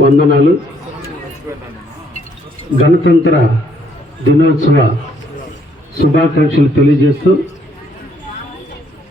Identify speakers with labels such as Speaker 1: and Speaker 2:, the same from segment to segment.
Speaker 1: వందనాలు. గణతంత్ర దినోత్సవ శుభాకాంక్షలు తెలియజేస్తూ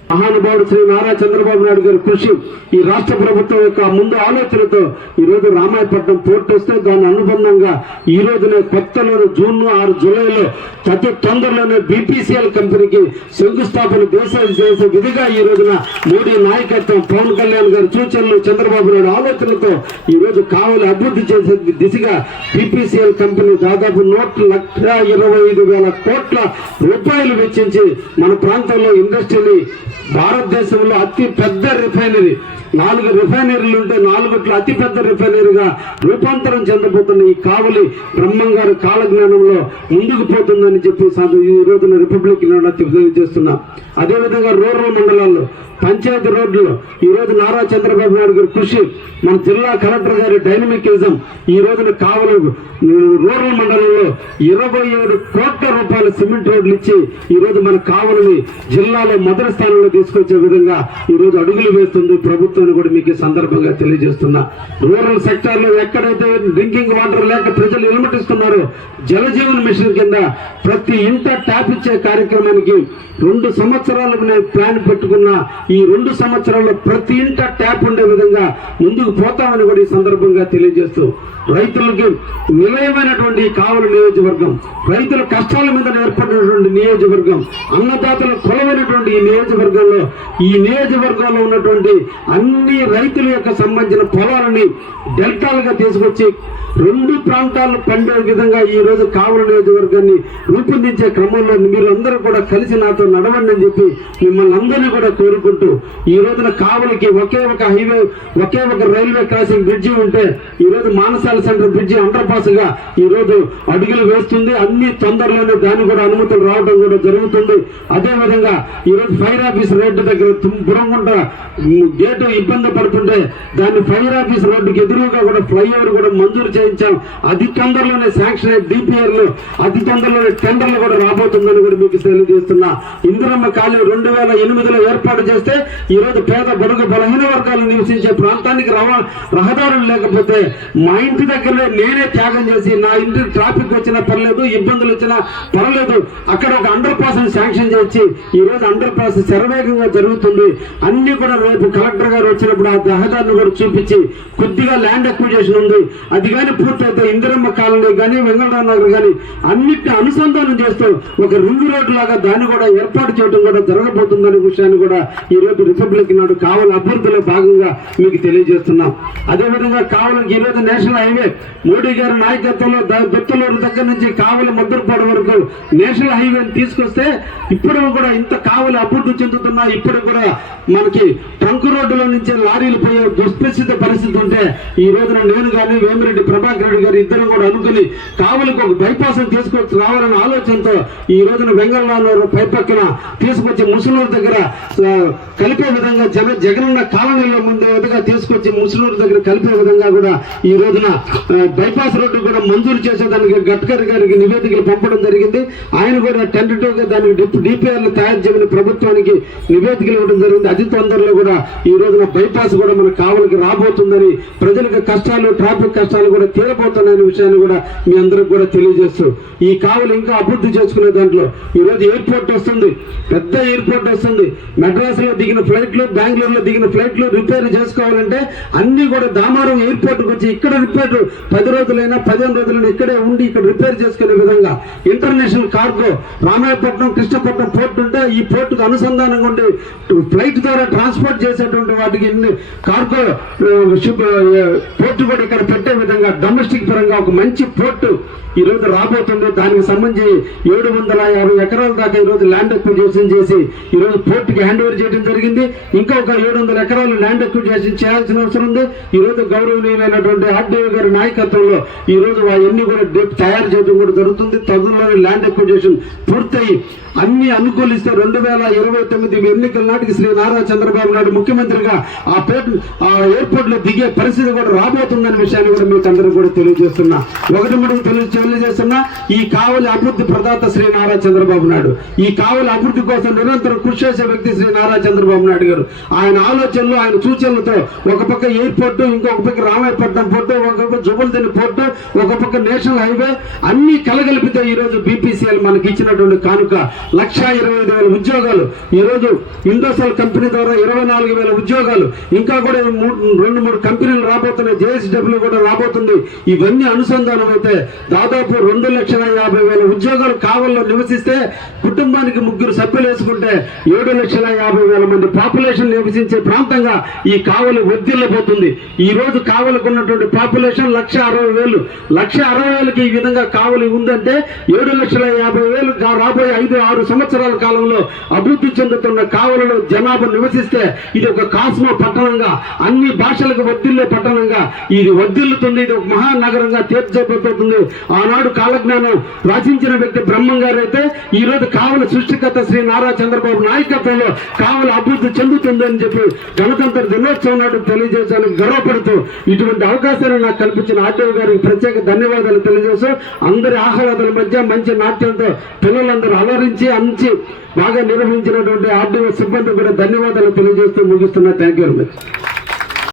Speaker 1: మహానుభావుడు శ్రీ నారా చంద్రబాబు నాయుడు గారి కృషి ఈ రాష్ట్ర ప్రభుత్వం యొక్క ముందు ఆలోచనతో ఈ రోజు రామాయపట్నం పోర్టు వస్తే దాని అనుబంధంగా ఈ రోజునే కొత్తలో జూన్ ఆరు జూలైలో అతి తొందరలోనే బీపీసీఎల్ కంపెనీకి శంకుస్థాపన దేశాలు చేసే విధిగా ఈ రోజున మోడీ నాయకత్వం పవన్ కళ్యాణ్ గారి సూచనలు చంద్రబాబు నాయుడు ఆలోచనలతో ఈ రోజు కావలి అభివృద్ధి చేసే దిశగా బీపీసీఎల్ కంపెనీ దాదాపు నూట లక్ష ఇరవై ఐదు వేల కోట్ల రూపాయలు వెచ్చించి మన ప్రాంతంలో ఇండస్ట్రీని భారతదేశంలో అతి పెద్ద రిఫైనరీ నాలుగు రిఫైనరీలు ఉంటే నాలుగుట్లో అతిపెద్ద రిఫైనరీగా రూపాంతరం చెందబోతున్న ఈ కావలి బ్రహ్మంగారు కాలజ్ఞానంలో ముందుకు పోతుందని చెప్పి సద- ఈ రోజున రిపబ్లిక్ తెలియజేస్తున్నా. అదేవిధంగా రూరల్ మండలాల్లో పంచాయతీ రోడ్లు ఈ రోజు నారా చంద్రబాబు నాయుడు గారి కృషి మన జిల్లా కలెక్టర్ గారి డైనమికిజం ఈ రోజున కావలి రూరల్ మండలంలో ఇరవై ఏడు కోట్ల రూపాయల సిమెంట్ రోడ్లు ఇచ్చి ఈ రోజు మన కావలిని జిల్లాలో మొదటి స్థానంలో తీసుకొచ్చే విధంగా ఈ రోజు అడుగులు వేస్తుంది ప్రభుత్వం. ప్రభుత్వాన్ని కూడా మీకు సందర్భంగా తెలియజేస్తున్నా. రూరల్ సెక్టార్లో ఎక్కడైతే డ్రింకింగ్ వాటర్ లేక ప్రజలు ఇలమటిస్తున్నారో జలజీవన్ మిషన్ కింద ప్రతి ఇంట ట్యాప్ ఇచ్చే కార్యక్రమానికి రెండు సంవత్సరాలకు నేను ప్లాన్ పెట్టుకున్న. ఈ రెండు సంవత్సరాల్లో ప్రతి ఇంట ట్యాప్ ఉండే విధంగా ముందుకు పోతామని కూడా ఈ సందర్భంగా తెలియజేస్తూ రైతులకి నిలయమైనటువంటి కావలి నియోజకవర్గం రైతుల కష్టాల మీద ఏర్పడినటువంటి నియోజకవర్గం అన్నదాతల కులమైనటువంటి ఈ నియోజకవర్గంలో ఈ నియోజకవర్గంలో ఉన్నటువంటి అన్ని రైతుల యొక్క సంబంధించిన పొలాలని డెల్టాలుగా తీసుకొచ్చి రెండు ప్రాంతాలను పండే విధంగా ఈ రోజు కావలి నియోజకవర్గాన్ని రూపొందించే క్రమంలో మీరు అందరూ కూడా కలిసి నాతో నడవండి అని చెప్పి మిమ్మల్ని అందరినీ కూడా కోరుకుంటూ ఈ రోజున కావలికి ఒకే ఒక హైవే ఒకే ఒక రైల్వే క్రాసింగ్ బ్రిడ్జి ఉంటే ఈ రోజు మానసాల సెంటర్ బ్రిడ్జి అండర్ పాస్గా ఈ రోజు అడుగులు వేస్తుంది. అన్ని తొందరలోనే దాని కూడా అనుమతులు రావడం కూడా జరుగుతుంది. అదే విధంగా ఈ రోజు ఫైర్ ఆఫీస్ రోడ్డు దగ్గర తుమ్- బురంగుంట గేటు ఇబ్బంది పడుతుంటే దాన్ని ఫైర్ ఆఫీస్ రోడ్డుకి ఎదురుగా కూడా ఫ్లైఓవర్ కూడా మంజూరు చేయించాం. అతి తొందరలోనే శాంక్షన్ అయ్యే డిపిఆర్లు అతి తొందరలోనే టెండర్లు కూడా రాబోతుందని కూడా మీకు తెలియజేస్తున్నా. ఇందిరమ్మ కాలువ రెండు వేల ఎనిమిదిలో ఏర్పాటు చేస్తే ఈ రోజు పేద బడుగు బలహీన వర్గాలు నివసించే ప్రాంతానికి రవా రహదారులు లేకపోతే మా ఇంటి దగ్గరనే నేనే త్యాగం చేసి నా ఇంటి ట్రాఫిక్ వచ్చినా పర్లేదు ఇబ్బందులు వచ్చినా పర్లేదు. అక్కడ ఒక అండర్ పాస్ శాంక్షన్ చేసి ఈ రోజు అండర్ పాస్ శరవేగంగా జరుగుతుంది. అన్ని కూడా రేపు కలెక్టర్ గారు వచ్చినప్పుడు ఆ రహదారిని కూడా చూపించి కొద్దిగా ల్యాండ్ అక్విజేషన్ ఉంది. అది కానీ పూర్తయితే ఇందిరమ్మ కాలనీ కానీ వెంకటరావు నగర్ కానీ అన్నిటిని అనుసంధానం చేస్తూ ఒక రింగ్ రోడ్డు లాగా దాన్ని కూడా ఏర్పాటు చేయడం కూడా జరగబోతుందనే విషయాన్ని కూడా ఈ రోజు రిపబ్లిక్ నాడు కావల అభివృద్ధిలో భాగంగా మీకు తెలియజేస్తున్నాం. అదేవిధంగా కావలకి ఈరోజు నేషనల్ హైవే మోడీ గారి నాయకత్వంలో దత్తలూరు దగ్గర నుంచి కావలి ముద్రపాడు వరకు నేషనల్ హైవేని తీసుకొస్తే ఇప్పుడు కూడా ఇంత కావలి అభివృద్ధి చెందుతున్నా ఇప్పుడు కూడా మనకి ట్రంక్ రోడ్డులో నుంచే లారీలు పోయే దుష్పరిస్థిత పరిస్థితి ఉంటే ఈ రోజున నేను కానీ వేమిరెడ్డి ప్రభాకర్ రెడ్డి గారు ఇద్దరు కూడా అనుకుని కావలికి ఒక బైపాస్ తీసుకొచ్చి రావాలన్న ఆలోచనతో ఈ రోజున వెంగళరావు పైపక్కన తీసుకొచ్చి ముసలూరు దగ్గర కలిపే విధంగా జగ జగనన్న కాలనీలో ముందే విధంగా తీసుకొచ్చి ముసలూరు దగ్గర కలిపే విధంగా కూడా ఈ రోజున బైపాస్ రోడ్డు కూడా మంజూరు చేసేదానికి గడ్కరీ గారికి నివేదికలు పంపడం జరిగింది. ఆయన కూడా టెంటేటివ్గా దానికి డిప్ డిపిఆర్లు తయారు చేయమని ప్రభుత్వానికి నివేదికలు ఇవ్వడం జరిగింది. అతి తొందరలో కూడా ఈ రోజున బైపాస్ కూడా మన కావలికి రాబోతుందని ప్రజలకు కష్టాలు ట్రాఫిక్ కష్టాలు కూడా తీరబోతున్నాయనే విషయాన్ని కూడా మీ అందరికి కూడా తెలియజేస్తూ ఈ కావలు ఇంకా అభివృద్ధి చేసుకునే దాంట్లో ఈ రోజు ఎయిర్పోర్ట్ వస్తుంది పెద్ద ఎయిర్పోర్ట్ వస్తుంది. మెడ్రాస్లో దిగిన ఫ్లైట్లు బెంగళూరులో దిగిన ఫ్లైట్లు రిపేర్ చేసుకోవాలంటే అన్ని కూడా దామారం ఎయిర్పోర్ట్ వచ్చి ఇక్కడ రిపేర్ పది రోజులైనా పదిహేను రోజులైనా ఇక్కడే ఉండి ఇక్కడ రిపేర్ చేసుకునే విధంగా international cargo Ramayapatnam Krishnapatnam port ఉంటే ఈ పోర్టుకు అనుసంధానంగా ఉండి ఫ్లైట్ ద్వారా ట్రాన్స్పోర్ట్ చేసేటువంటి వాటికి ఎన్ని కార్గో పోర్టు కూడా ఇక్కడ పెట్టే విధంగా డొమెస్టిక్ పరంగా ఒక మంచి పోర్టు ఈ రోజు రాబోతుంది దానికి సంబంధించి ఏడు వందల యాభై ఎకరాల దాకా ఈ రోజు ల్యాండ్ అక్విజేషన్ చేసి ఈ రోజు పోర్టుకి హ్యాండ్ ఓవర్ చేయడం జరిగింది. ఇంకా ఒక ఏడు వందల ఎకరాలు ల్యాండ్ అక్విజేషన్ చేయాల్సిన అవసరం ఉంది. ఈ రోజు గౌరవనీయులైనటువంటి ఆర్డీఓ గారి నాయకత్వంలో ఈ రోజు అవన్నీ కూడా డెప్ తయారు చేయడం కూడా జరుగుతుంది. తగులోని ల్యాండ్ అక్విజేషన్ పూర్తయి. అన్ని అనుకూలిస్తే రెండు వేల ఇరవై తొమ్మిది ఎన్నికల నాటికి శ్రీ నారా చంద్రబాబు నాయుడు ముఖ్యమంత్రిగా ఆ పోర్ట్ ఆ ఎయిర్పోర్ట్లో దిగే పరిస్థితి కూడా రాబోతుందనే విషయాన్ని కూడా మీకు అందరికీ కూడా తెలియజేస్తున్నా. ఒకటి మూడు తెలియజేస్తున్నా ఈ కావలి అభివృద్ధి ప్రదాత శ్రీ నారా చంద్రబాబు నాయుడు. ఈ కావలి అభివృద్ధి కోసం నిరంతరం కృషి చేసే వ్యక్తి శ్రీ నారా చంద్రబాబు నాయుడు గారు. ఆయన ఆలోచనలు ఆయన సూచనలతో ఒక పక్క ఎయిర్పోర్ట్ ఇంకొక పక్క రామాయపట్నం పోర్టు ఒక పక్క జుబుల్దిని పోర్టు ఒక పక్క నేషనల్ హైవే అన్ని కలగలిపితే ఈ రోజు బీపీసీఎల్ మనకి ఇచ్చినటువంటి కానుక. లక్షా ఇరవై ఐదు వేల ఉద్యోగాలు. ఈ రోజు ఇండోసెల్ కంపెనీ ద్వారా ఇరవై నాలుగు వేల ఉద్యోగాలు ఇంకా కూడా రెండు మూడు కంపెనీలు రాబోతున్నాయి. జేఎస్డబ్ల్యూ కూడా రాబోతుంది. ఇవన్నీ అనుసంధానం అయితే దాదాపు రెండు లక్షల యాభై వేల ఉద్యోగాలు కావల్లో నివసిస్తే కుటుంబానికి ముగ్గురు సభ్యులు వేసుకుంటే ఏడు లక్షల యాభై వేల మంది పాపులేషన్ నివసించే ప్రాంతంగా ఈ కావలి వర్ధిల్లబోతుంది ఈ రోజు కావలకు ఉన్నటువంటి పాపులేషన్ లక్ష అరవై వేలు. లక్ష అరవై వేలకి ఈ విధంగా కావలి ఉందంటే ఏడు లక్షల యాభై వేలు రాబోయే ఐదు ఆరు సంవత్సరాల కాలంలో అభివృద్ధి చెందుతున్న కావలలో జనాభా నివసిస్తే ఇది ఒక కాస్మ పట్టణంగా అన్ని భాషలకు వర్దిల్లే పట్టణంగా ఇది వర్దిల్లుతుంది ఇది ఒక మహానగరంగా తీర్చబోతుంది ఆనాడు కాలజ్ఞానం రచించిన వ్యక్తి బ్రహ్మం గారు అయితే ఈ రోజు సృష్టికర్త శ్రీ నారా చంద్రబాబు నాయకత్వంలో కావల అభివృద్ధి చెందుతుంది అని చెప్పి గణతంత్ర దినోత్సవం నాడు తెలియజేశానికి గర్వపడుతూ ఇటువంటి అవకాశాన్ని నాకు కల్పించిన ఆర్టీఓ గారికి ప్రత్యేక ధన్యవాదాలు తెలియజేస్తూ అందరి ఆహ్లాదాల మధ్య మంచి నాట్యంతో పిల్లలందరూ అలరించి అంచి బాగా నిర్వహించినటువంటి ఆర్టీఓ సిబ్బంది కూడా ధన్యవాదాలు తెలియజేస్తూ ముగిస్తున్నా. థ్యాంక్ ಆರೋಗ್ಯ ಇರಬೇಕು